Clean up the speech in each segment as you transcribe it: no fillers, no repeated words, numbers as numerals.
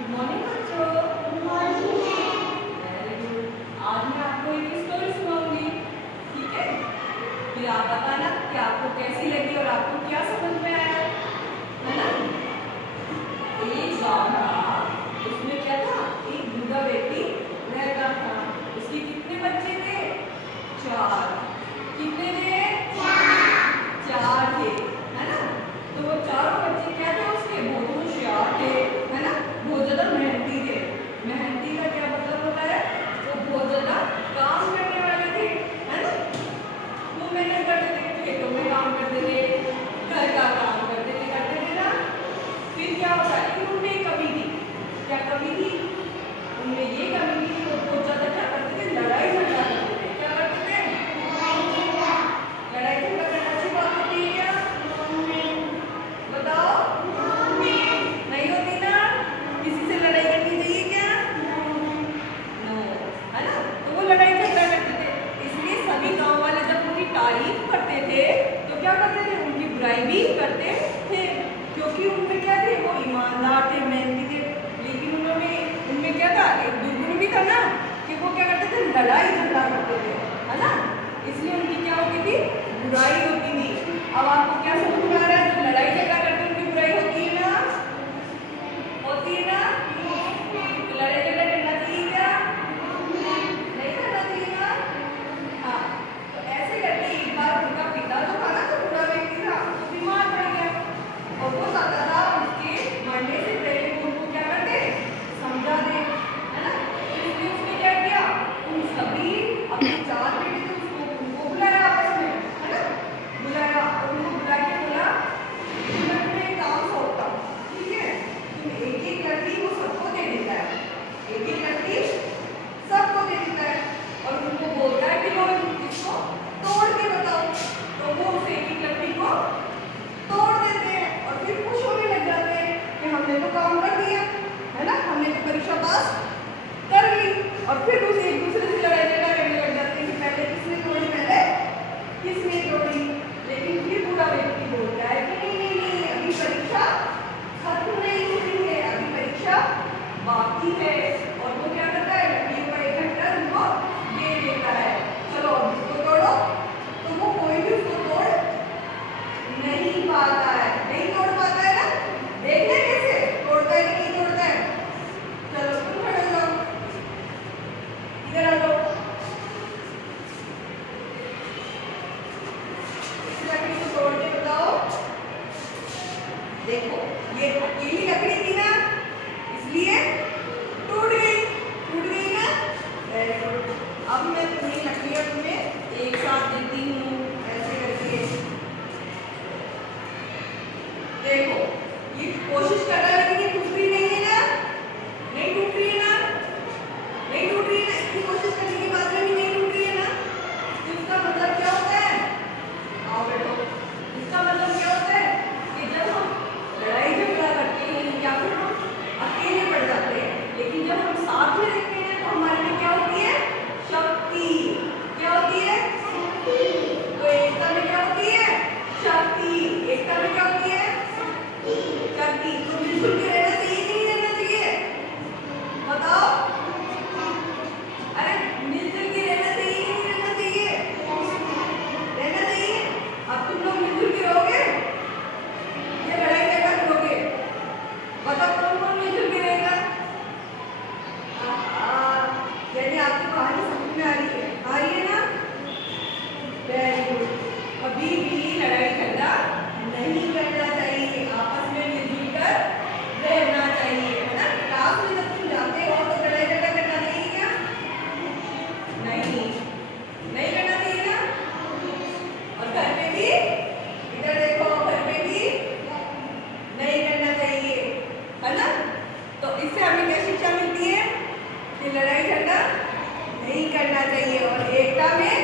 Good morning बच्चों। Good morning ma'am. Very good. आज मैं आपको एक स्टोरी सुनाऊंगी, ठीक है? फिर आप बताना कि आपको कैसी लगी और आपको क्या समझ में आया, है ना? एक गाँव था, उसमें क्या था, एक बूढ़ा व्यक्ति रहता था। उसके कितने बच्चे थे? 4। कितने थे? 4 थे, है ना? तो वो चारों बच्चे क्या थे उसके? बहुत होशियार थे, है ना? बहुत ज्यादा मेहनती थे। मेहनती का क्या मतलब होता है? वो बहुत ज्यादा काम करने वाले थे, है ना? वो मेहनत करते थे, खेतों में काम करते थे, घर का काम करते थे ना। फिर क्या होता है? उनमें एक कमी थी। क्या कमी थी? उनमें ये कमी थी, वो बहुत ज्यादा क्या करते थे? लड़ाई झगड़ा करते थे। क्या करते थे? लड़ाई झगड़ा करना अच्छी बात होती है क्या? बताओ। नहीं होती ना? किसी से लड़ाई करनी चाहिए क्या? नो, है ना? तो वो लड़ाई झगड़ा करते थे, इसलिए सभी गांव वाले जब उनकी तारीफ करते थे तो क्या करते थे? उनकी बुराई भी करते थे, क्योंकि उनमें क्या थे? वो ईमानदार थे, मेहनती थे। लेकिन उनमें क्या था? एक दुर्गुण भी था ना, कि वो क्या करते थे? लड़ाई झगड़ा करते थे, है ना? इसलिए उनकी क्या होती थी? बुराई होती थी। अब आपको क्या समझ में आ रहा है? जो लड़ाई झगड़ा करते उनकी बुराई होती है ना? होती है ना? तो लड़ाई झगड़ा करना चाहिए क्या? नहीं करना चाहिए ना? हाँ। तो ऐसे करके एक बार उनका पिता जो था ना, जो बूढ़ा व्यक्ति था, वो बीमार पड़ गया और वो चाहता था उसके मरने से पहले वो उनको क्या कर दे? समझा दे, है ना? इसलिए उसने क्या किया? उन सभी अपने 4 बेटे थे, उनको बुलाया आपस में, है ना? बुलाया और उनको बुला के बोला, मैं तुम्हें एक काम सौंपता हूँ, ठीक है? तुम एक-एक लकड़ी वो सबको दे देता है, एक-एक लकड़ी सबको दे देता है और उनको बोलता है कि वो इसको तोड़ के बताओ। तो वो उस एक-एक लकड़ी को तोड़ देते हैं और फिर खुश होने लग जाते हैं कि हमने तो काम कर दिया, है ना? हमने तो परीक्षा पास कर ली। और फिर उसे एक दूसरे से लड़ाई झगड़ा करने लग जाते हैं कि पहले किसने तोड़ी, पहले किसने तोड़ी। लेकिन फिर बूढ़ा व्यक्ति बोलता है कि नहीं, अभी परीक्षा खत्म नहीं हुई है, अभी परीक्षा बाकी है। और वो क्या करता है? लकड़ियों का इकट्ठा उनको दे देता है, चलो अब इसको तोड़ो। तो वो कोई भी उसको तोड़ नहीं पाता है, नहीं तोड़ पाता है ना? देखते हैं कैसे तोड़ता है कि नहीं तोड़ता है। चलो तुम खड़े हो जाओ, इधर आ जाओ। इस लकड़ी को तोड़ के बताओ। देखो, ये अकेली लकड़ी थी ना, इसलिए टूट गई ना? Very good. अब मैं तुम्हें लकड़ियां तुम्हें एक साथ देती हूँ, ऐसे करके। देखो, ये कोशिश कर रहा है लेकिन ये टूट रही नहीं है ना? नहीं टूट रही है ना? नहीं टूट रही है ना? इतनी कोशिश करने के बाद में भी नहीं टूट रही है ना? तो इसका मतलब क्या होता है? आओ बैठो। इसका मतलब क्या होता है कि जब हम लड़ाई झगड़ा करते हैं या फिर हम अकेले पड़ जाते हैं, लेकिन जब हम साथ में रहते हैं तो हमारे में क्या होती है? शक्ति। क्या होती है? तो एकता में क्या होती है? शक्ति। एकता में क्या होती है? शक्ति। तो मिलजुल के रहना चाहिए कि नहीं रहना चाहिए? बताओ। अरे मिलजुल के रहना चाहिए कि नहीं रहना चाहिए? रहना चाहिए। अब तुम लोग मिलजुल के रहोगे या लड़ाई झगड़ा करोगे? बताओ कौन-कौन मिलजुल के रहेगा? यानी आपको कहानी समझ में आ रही है? आ रही है ना? Very good. कभी भी लड़ाई झगड़ा नहीं करना चाहिए, आपस में मिलजुल कर रहना चाहिए, है ना? क्लास में जब तुम जाते हो तो लड़ाई झगड़ा करना चाहिए क्या? नहीं करना चाहिए ना? और घर पे भी, इधर देखो, घर पे भी नहीं करना चाहिए, है ना? तो इससे हमें क्या शिक्षा मिलती है? कि लड़ाई झगड़ा नहीं करना चाहिए और एकता में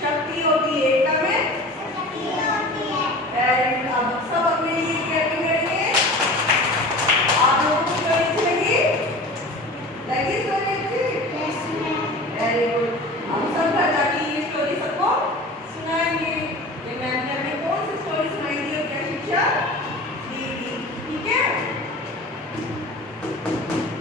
शक्ति होती है, एकता में अब सब अपने लिए तैयारी करेंगे। आप लोगों को स्टोरी अच्छी लगी? स्टोरी अच्छी? Very good. हम सब घर जाके ये स्टोरी सबको सुनाएंगे कि मैम ने हमें कौन सी स्टोरी सुनाई थी और क्या शिक्षा दी थी, ठीक है? हैं।